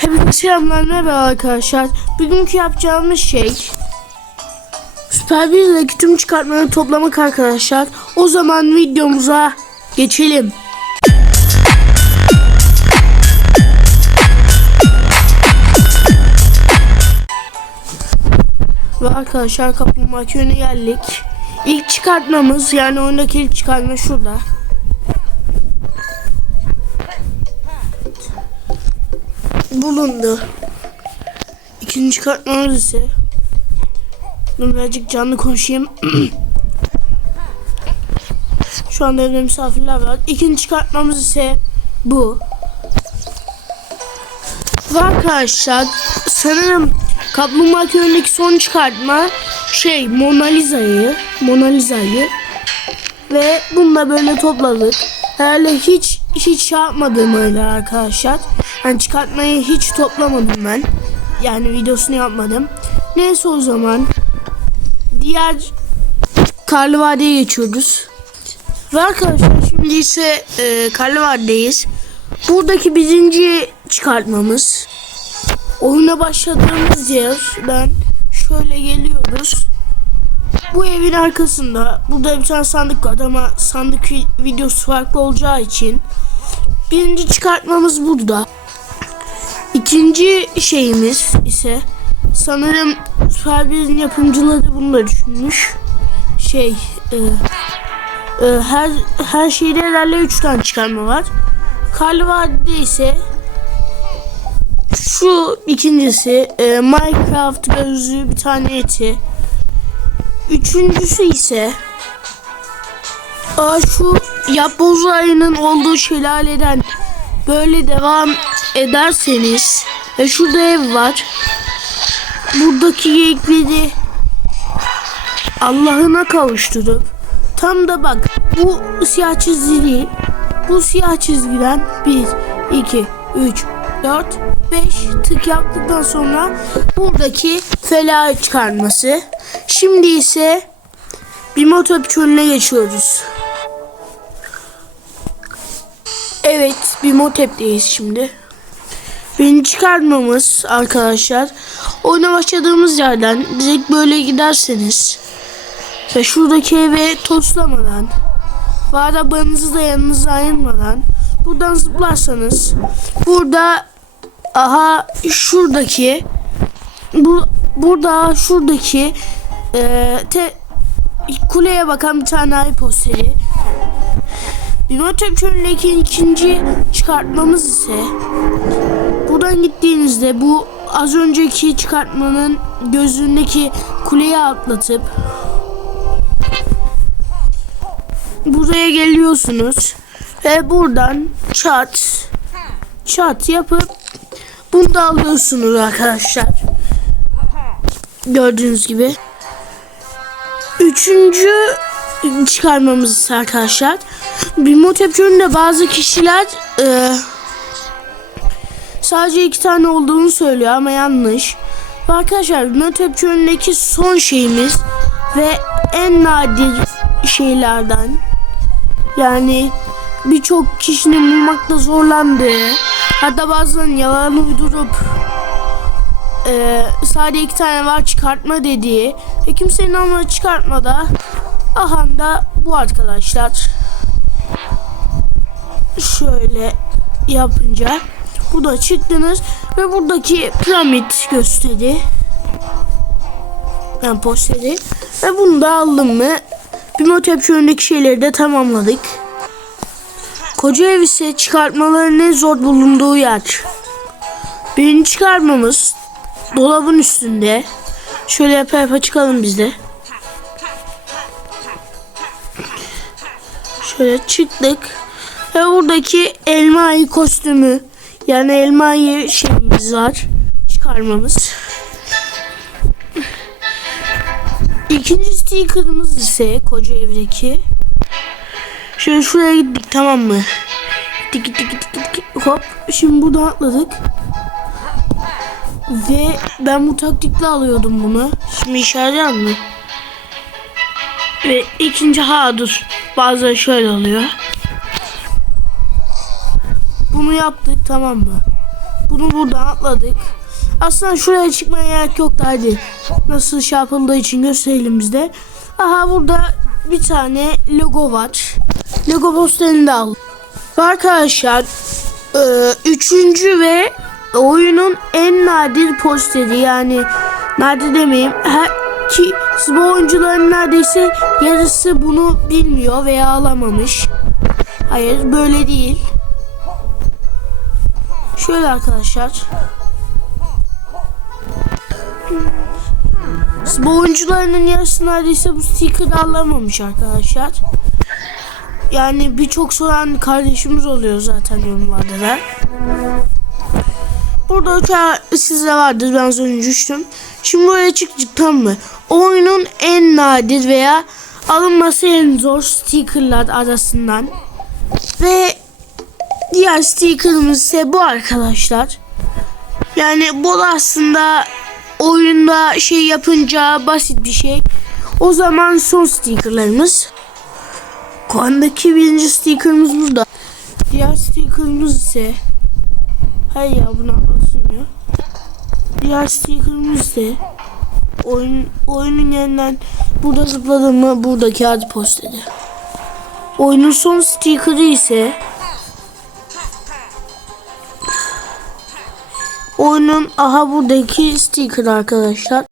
Hepinize selamlar merhaba arkadaşlar. Bugünkü yapacağımız şey Süper 1 ile tüm çıkartmaları toplamak arkadaşlar. O zaman videomuza geçelim. Ve arkadaşlar kaplumbağa köyüne geldik. İlk çıkartmamız yani oyundaki ilk çıkartma şurada. Bulundu. İkinci çıkartmamız ise Dur birazcık canlı konuşayım. Şu anda evde misafirler var. İkinci çıkartmamız ise bu. Ve arkadaşlar sanırım Kaplumbağa Köyü'ndeki son çıkartma şey Mona Lisa'yı Mona Lisa'yı ve bunu da böyle topladık. Herhalde hiç hiç şey yapmadım öyle arkadaşlar. Yani çıkartmayı hiç toplamadım ben. Yani videosunu yapmadım. Neyse o zaman diğer Karlı Vadi'ye geçiyoruz. Ve arkadaşlar şimdi ise e, Karlı Vadi'deyiz. Buradaki birinci çıkartmamız. Oyuna başladığımız yerden şöyle geliyoruz. Bu evin arkasında burada bir tane sandık var ama sandık vi- videosu farklı olacağı için birinci çıkartmamız burada. İkinci şeyimiz ise sanırım Süper 1'in yapımcıları bunu da düşünmüş. Şey e, e, her her şeyde herhalde 3 tane çıkarma var. Karlı Vadide ise şu ikincisi e, Minecraft gözlüğü bir tane eti. Üçüncüsü ise aa, şu yapboz ayının olduğu şelaleden böyle devam ederseniz ve şurada ev var. Buradaki geyikleri Allah'ına kavuşturup tam da bak bu siyah çizgi. Bu siyah çizgiden 1, 2, 3, 4, 5 tık yaptıktan sonra buradaki felaha çıkarması. Şimdi ise bir motor çölüne geçiyoruz. Evet bir motep'teyiz şimdi. Birinci çıkartmamız arkadaşlar. Oyuna başladığımız yerden direkt böyle giderseniz ve şuradaki eve toslamadan ve arabanızı da yanınıza ayırmadan buradan zıplarsanız burada aha şuradaki bu burada şuradaki e, te, kuleye bakan bir tane ay posteri Bimotep çölündeki ikinci çıkartmamız ise buradan gittiğinizde bu az önceki çıkartmanın gözündeki kuleyi atlatıp buraya geliyorsunuz ve buradan çat çat yapıp bunu da alıyorsunuz arkadaşlar. Gördüğünüz gibi. Üçüncü çıkarmamız arkadaşlar. Bir motepçöründe bazı kişiler e, sadece iki tane olduğunu söylüyor ama yanlış. Ve arkadaşlar motepçöründeki son şeyimiz ve en nadir şeylerden yani birçok kişinin bulmakta zorlandığı hatta bazen yalan uydurup e, sadece iki tane var çıkartma dediği ve kimsenin ama çıkartmada aha da bu arkadaşlar şöyle yapınca bu da çıktınız ve buradaki piramit gösteri yani posteri ve bunu da aldım mı Bimotep çölündeki şeyleri de tamamladık. Koca ev ise çıkartmaların en zor bulunduğu yer. Birinci çıkartmamız dolabın üstünde. Şöyle yapa yapa çıkalım biz de. Şöyle çıktık. Ve buradaki elma ayı kostümü yani elma ayı şeyimiz var. Çıkarmamız. İkinci sticker'ımız ise koca evdeki. Şöyle şuraya gittik tamam mı? Gittik gittik gittik gittik. Hop şimdi buradan atladık. Ve ben bu taktikle alıyordum bunu. Şimdi işaret mı? Ve ikinci ha dur. Bazen şöyle oluyor. Bunu yaptık tamam mı? Bu Bunu buradan atladık. Aslında şuraya çıkmaya gerek yoktu hadi. Nasıl şey yapıldığı için gösterelim biz de. Aha burada bir tane logo var. Logo posterini de al. Arkadaşlar e, üçüncü ve oyunun en nadir posteri yani nadir demeyeyim her, ki bu oyuncuların neredeyse yarısı bunu bilmiyor veya alamamış. Hayır böyle değil. Şöyle arkadaşlar. Bu oyuncularının yarısı neredeyse bu sticker'ı alamamış arkadaşlar. Yani birçok soran kardeşimiz oluyor zaten yorumlarda da. Burada sizde vardır ben az düştüm. Şimdi buraya çıktık tamam mı? Oyunun en nadir veya alınması en zor stickerlar arasından. Ve diğer stickerımız ise bu arkadaşlar. Yani bu da aslında oyunda şey yapınca basit bir şey. O zaman son stickerlarımız. Kuandaki birinci stickerımız burada. Diğer stickerımız ise Hayır ya buna basılmıyor. Diğer stickerımız ise oyun, oyunun yeniden burada zıpladım mı buradaki adı posteri. Oyunun son stickerı ise oyunun aha buradaki sticker arkadaşlar.